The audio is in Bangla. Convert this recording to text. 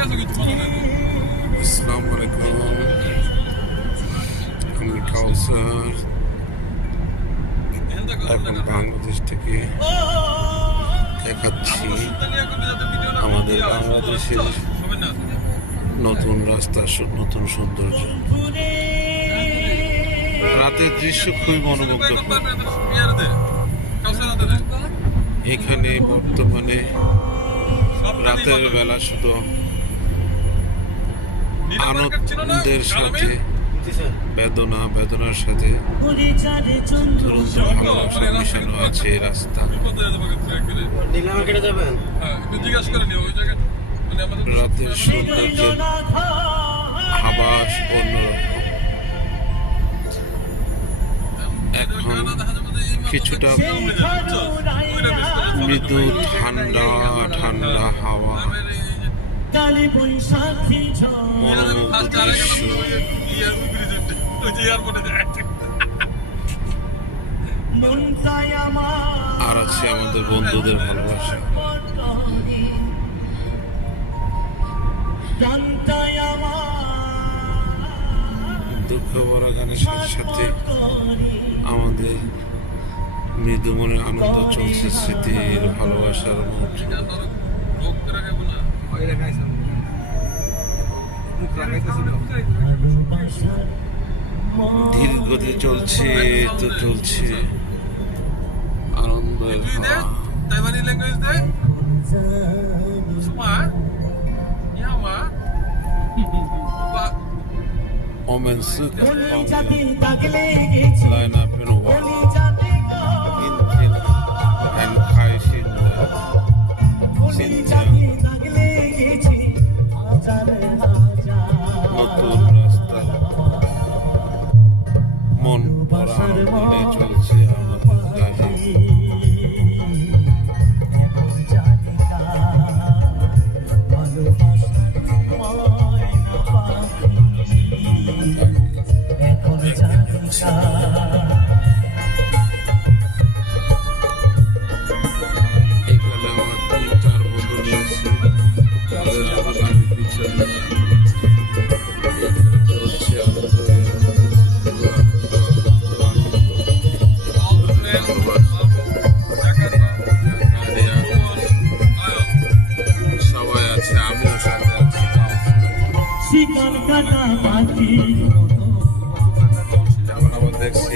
আসসালামু আলাইকুম, আমি কাউসার। এখন বাংলাদেশ থেকে দেখাচ্ছি আমাদের বাংলাদেশের নতুন রাস্তা, নতুন সৌন্দর্য। রাতের দৃশ্য খুবই মনোমুগ্ধকর। এখানে বর্তমানে রাতের বেলা শুধু আনন্দের সাথে বেদনার সাথে দুরন্ত ভালোবাসা মিশানো আছে এই রাস্তা। রাতের সৌন্দর্যের আভাস অন্যরকম। এখন কিছুটা মৃদু ঠান্ডা হাওয়া, মনোমুগ্ধ দৃশ্য, আর আছে আমাদের বন্ধুদের ভালোবাসা। দুঃখ ভরা গানের সাথে আমাদের মৃদু মনে আনন্দ চলছে, স্মৃতির ভালোবাসার মুহূর্ত। ধীর গতি চলছে আনন্দের Omen sıkı line up in a wall in and Kaishinda নতুন রাস্তা মন ভরা আনন্দে চলছে আমাদের কাজে। এখানে আমার 3-4 বন্ধু রয়েছে, তাদের আগামী পিছনে চলছে আনন্দ। সবাই আছে, আমিও সাথে আছি। এখন আবার দেখছি